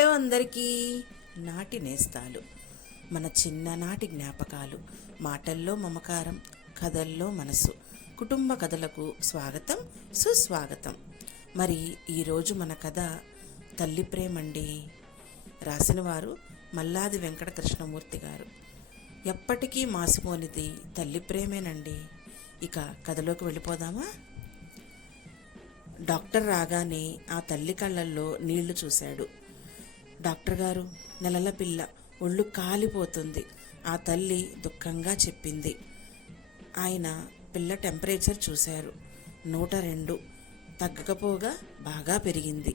Hello అందరికీ. నాటి నేస్తాలు, మన చిన్ననాటి జ్ఞాపకాలు, మాటల్లో మమకారం, కథల్లో మనసు, కుటుంబ కథలకు స్వాగతం, సుస్వాగతం. మరి ఈరోజు మన కథ తల్లి ప్రేమండి. రాసిన వారు మల్లాది వెంకట కృష్ణమూర్తి గారు. ఎప్పటికీ మాసిపోనిది తల్లి ప్రేమేనండి. ఇక కథలోకి వెళ్ళిపోదామా? డాక్టర్ రాగానే ఆ తల్లి కళ్ళల్లో నీళ్లు చూశాడు. డాక్టర్ గారు, నెలల పిల్ల, ఒళ్ళు కాలిపోతుంది, ఆ తల్లి దుఃఖంగా చెప్పింది. ఆయన పిల్ల టెంపరేచర్ చూశారు. 102. తగ్గకపోగా బాగా పెరిగింది.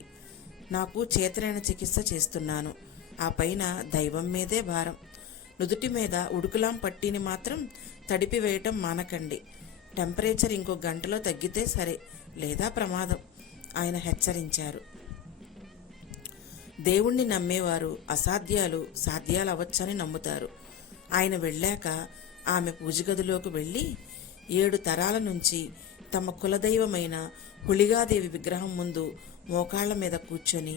నాకు చేతనైన చికిత్స చేస్తున్నాను. ఆ పైన దైవం మీదే భారం. నుదుటి మీద ఉడుకులాం పట్టీని మాత్రం తడిపి వేయటం మానకండి. టెంపరేచర్ ఇంకో గంటలో తగ్గితే సరే, లేదా ప్రమాదం, ఆయన హెచ్చరించారు. దేవుణ్ణి నమ్మేవారు అసాధ్యాలు సాధ్యాలు అవ్వచ్చని నమ్ముతారు. ఆయన వెళ్ళాక ఆమె పూజగదిలోకి వెళ్ళి 7 తరాల నుంచి తమ కులదైవమైన హుళిగాదేవి విగ్రహం ముందు మోకాళ్ల మీద కూర్చొని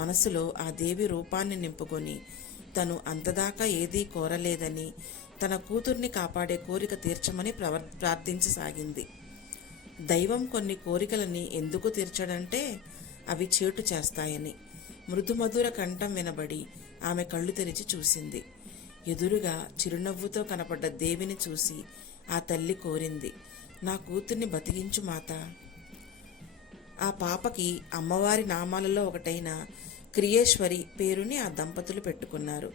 మనసులో ఆ దేవి రూపాన్ని నింపుకొని తను అంతదాకా ఏదీ కోరలేదని, తన కూతుర్ని కాపాడే కోరిక తీర్చమని ప్రార్థించసాగింది. దైవం కొన్ని కోరికలని ఎందుకు తీర్చడంటే అవి చేటు చేస్తాయని. మృదుమధుర కంఠం వినబడి ఆమె కళ్ళు తెరిచి చూసింది. ఎదురుగా చిరునవ్వుతో కనపడ్డ దేవిని చూసి ఆ తల్లి కోరింది, నా కూతుర్ని బతికించు మాత. ఆ పాపకి అమ్మవారి నామాలలో ఒకటైన క్రియేశ్వరి పేరుని ఆ దంపతులు పెట్టుకున్నారు.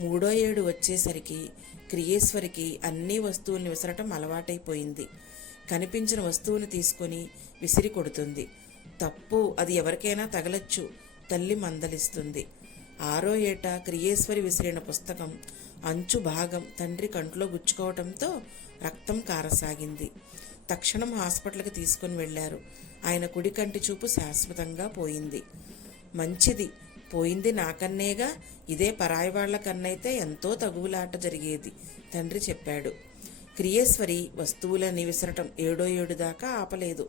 3వ ఏడు వచ్చేసరికి క్రియేశ్వరికి అన్ని వస్తువుల్ని విసరటం అలవాటైపోయింది. కనిపించిన వస్తువుని తీసుకొని విసిరి కొడుతుంది. తప్పు, అది ఎవరికైనా తగలచ్చు, తల్లి మందలిస్తుంది. 6వ ఏట క్రియేశ్వరి విసిరిన పుస్తకం అంచు భాగం తండ్రి కంట్లో గుచ్చుకోవటంతో రక్తం కారసాగింది. తక్షణం హాస్పిటల్కి తీసుకుని వెళ్లారు. ఆయన కుడి కంటి చూపు శాశ్వతంగా పోయింది. మంచిది, పోయింది నాకన్నేగా, ఇదే పరాయి వాళ్ల కన్నైతే ఎంతో తగువులాట జరిగేది, తండ్రి చెప్పాడు. క్రియేశ్వరి వస్తువులని విసరటం 7వ ఏడు దాకా ఆపలేదు.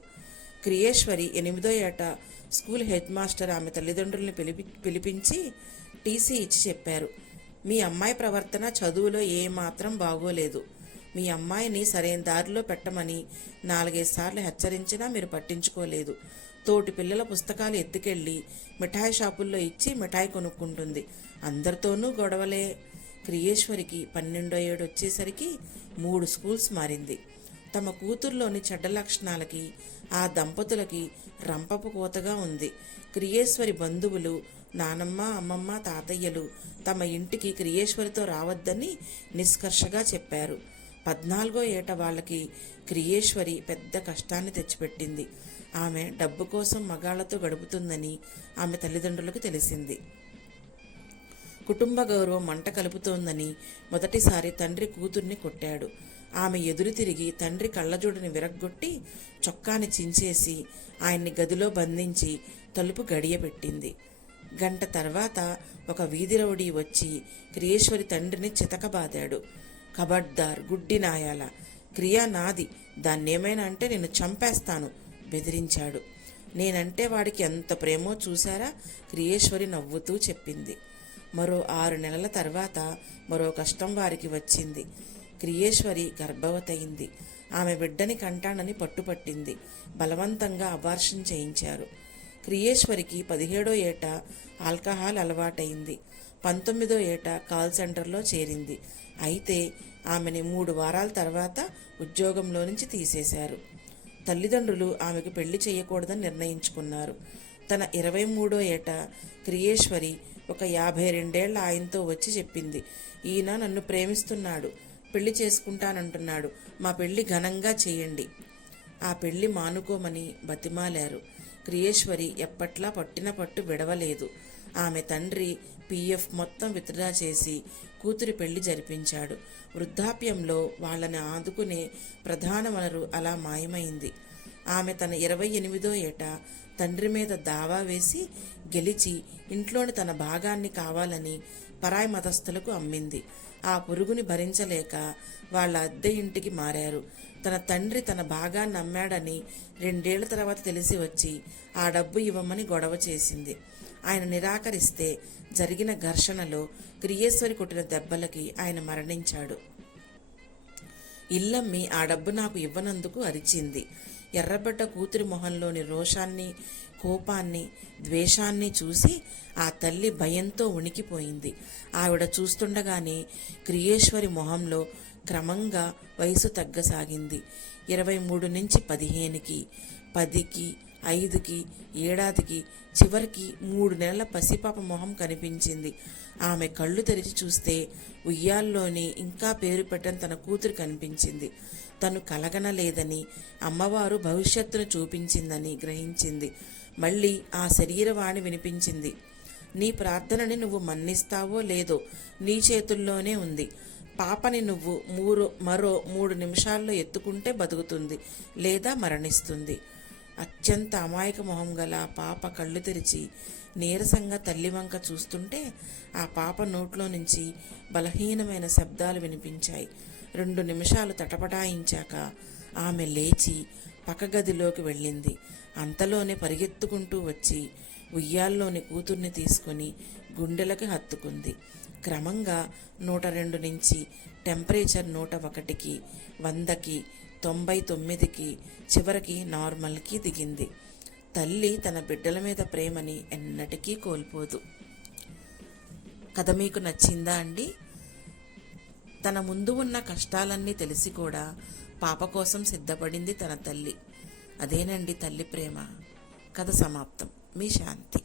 క్రియేశ్వరి 8వ ఏట స్కూల్ హెడ్ మాస్టర్ ఆమె తల్లిదండ్రుల్ని పిలిపించి టీసీ ఇచ్చి చెప్పారు, మీ అమ్మాయి ప్రవర్తన చదువులో ఏమాత్రం బాగోలేదు. మీ అమ్మాయిని సరైన దారిలో పెట్టమని 4-5 సార్లు హెచ్చరించినా మీరు పట్టించుకోలేదు. తోటి పిల్లల పుస్తకాలు ఎత్తుకెళ్ళి మిఠాయి షాపుల్లో ఇచ్చి మిఠాయి కొనుక్కుంటుంది. అందరితోనూ గొడవలే. క్రియేశ్వరికి 12వ ఏడు వచ్చేసరికి 3 స్కూల్స్ మారింది. తమ కూతుర్లోని చెడ్డ లక్షణాలకి ఆ దంపతులకి రంపపు కోతగా ఉంది. క్రియేశ్వరి బంధువులు, నానమ్మ, అమ్మమ్మ, తాతయ్యలు తమ ఇంటికి క్రియేశ్వరితో రావద్దని నిష్కర్షగా చెప్పారు. 14వ ఏట వాళ్ళకి క్రియేశ్వరి పెద్ద కష్టాన్ని తెచ్చిపెట్టింది. ఆమె డబ్బు కోసం మగాళ్లతో గడుపుతుందని ఆమె తల్లిదండ్రులకు తెలిసింది. కుటుంబ గౌరవం మంట కలుపుతోందని మొదటిసారి తండ్రి కూతుర్ని కొట్టాడు. ఆమె ఎదురు తిరిగి తండ్రి కళ్ళజోడుని విరగ్గొట్టి చొక్కాని చించేసి ఆయన్ని గదిలో బంధించి తలుపు గడియబెట్టింది. గంట తర్వాత ఒక వీధి రౌడీ వచ్చి క్రియేశ్వరి తండ్రిని చితకబాదాడు. ఖబర్దార్, గుడ్డి నాయాల, క్రియా నాది, దాన్నేమైనా అంటే నిన్ను చంపేస్తాను బెదిరించాడు. నేనంటే వాడికి ఎంత ప్రేమో చూశారా, క్రియేశ్వరి నవ్వుతూ చెప్పింది. మరో 6 నెలల తర్వాత మరో కష్టం వారికి వచ్చింది. క్రియేశ్వరి గర్భవతయింది. ఆమె బిడ్డని కంటానని పట్టుపట్టింది. బలవంతంగా అబార్షన్ చేయించారు. క్రియేశ్వరికి 17వ ఏట ఆల్కహాల్ అలవాటైంది. 19వ ఏట కాల్ సెంటర్లో చేరింది. అయితే ఆమెని 3 వారాల తర్వాత ఉద్యోగంలో నుంచి తీసేశారు. తల్లిదండ్రులు ఆమెకు పెళ్లి చేయకూడదని నిర్ణయించుకున్నారు. తన 23వ ఏట క్రియేశ్వరి ఒక 52 ఏళ్ల ఆయనతో వచ్చి చెప్పింది, ఈయన నన్ను ప్రేమిస్తున్నాడు, పెళ్లి చేసుకుంటానంటున్నాడు, మా పెళ్లి ఘనంగా చేయండి. ఆ పెళ్లి మానుకోమని బతిమాలారు. క్రియేశ్వరి ఎప్పట్లా పట్టిన పట్టు విడవలేదు. ఆమె తండ్రి పీఎఫ్ మొత్తం విత్డ్రా చేసి కూతురి పెళ్లి జరిపించాడు. వృద్ధాప్యంలో వాళ్ళని ఆదుకునే ప్రధాన వనరు అలా మాయమైంది. ఆమె తన 28వ ఏట తండ్రి మీద దావా వేసి గెలిచి ఇంట్లోని తన భాగాన్ని కావాలని పరాయి మతస్థులకు అమ్మింది. ఆ పురుగుని భరించలేక వాళ్ళ అద్దె ఇంటికి మారారు. తన తండ్రి తన భాగాన్ని అమ్మాడని 2 ఏళ్ల తర్వాత తెలిసి వచ్చి ఆ డబ్బు ఇవ్వమని గొడవ చేసింది. ఆయన నిరాకరిస్తే జరిగిన ఘర్షణలో క్రియేశ్వరి కొట్టిన దెబ్బలకి ఆయన మరణించాడు. ఇల్లమ్మి ఆ డబ్బు నాకు ఇవ్వనందుకు అరిచింది. ఎర్రబడ్డ కూతురి మొహంలోని రోషాన్ని, కోపాన్ని, ద్వేషాన్ని చూసి ఆ తల్లి భయంతో ఉనికిపోయింది. ఆవిడ చూస్తుండగానే క్రియేశ్వరి మొహంలో క్రమంగా వయసు తగ్గసాగింది. 23 నుంచి 15కి, 10కి, 5కి, ఏడాదికి, చివరికి 3 నెలల పసిపాప మొహం కనిపించింది. ఆమె కళ్ళు తెరిచి చూస్తే ఉయ్యాల్లోని ఇంకా పేరు పెట్టని తన కూతురు కనిపించింది. తను కలగనలేదని, అమ్మవారు భవిష్యత్తును చూపించిందని గ్రహించింది. మళ్ళీ ఆ శరీరవాణి వినిపించింది. నీ ప్రార్థనని నువ్వు మన్నిస్తావో లేదో నీ చేతుల్లోనే ఉంది. పాపని నువ్వు మరో 3 నిమిషాల్లో ఎత్తుకుంటే బతుకుతుంది, లేదా మరణిస్తుంది. అత్యంత అమాయక మొహం గల పాప కళ్ళు తెరిచి నీరసంగా తల్లి వంక చూస్తుంటే ఆ పాప నోట్లో నుంచి బలహీనమైన శబ్దాలు వినిపించాయి. 2 నిమిషాలు తటపటాయించాక ఆమె లేచి పక్క గదిలోకి వెళ్ళింది. అంతలోనే పరిగెత్తుకుంటూ వచ్చి ఉయ్యాల్లోని కూతుర్ని తీసుకుని గుండెలకు హత్తుకుంది. క్రమంగా 102 నుంచి టెంపరేచర్ 101కి, 100కి, 99కి, చివరికి నార్మల్కి దిగింది. తల్లి తన బిడ్డల మీద ప్రేమని ఎన్నటికీ కోల్పోదు. కథ మీకు నచ్చిందా అండి? తన ముందు ఉన్న కష్టాలన్నీ తెలిసి కూడా పాప కోసం సిద్ధపడింది తన తల్లి. అదేనండి తల్లి ప్రేమ. కథ సమాప్తం. మీ శాంతి.